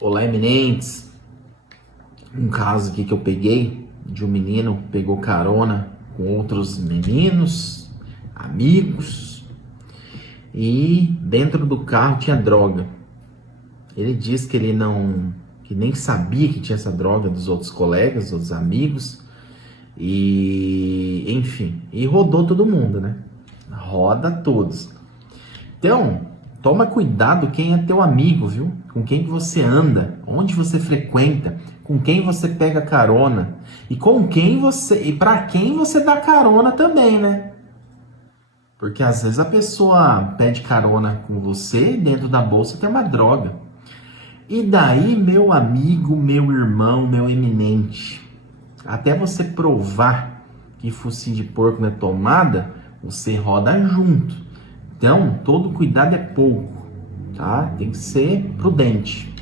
Olá, eminentes. Um caso aqui que eu peguei de um menino que pegou carona com outros meninos, amigos, e dentro do carro tinha droga. Ele disse que que nem sabia que tinha essa droga dos outros colegas, dos outros amigos, e enfim, e rodou todo mundo, né? Roda todos. Então, toma cuidado quem é teu amigo, viu? Com quem que você anda, onde você frequenta, com quem você pega carona e com quem e para quem você dá carona também, né? Porque às vezes a pessoa pede carona com você e dentro da bolsa tem uma droga. E daí, meu amigo, meu irmão, meu eminente, até você provar que focinho de porco não é tomada, você roda junto. Então, todo cuidado é pouco, tá? Tem que ser prudente.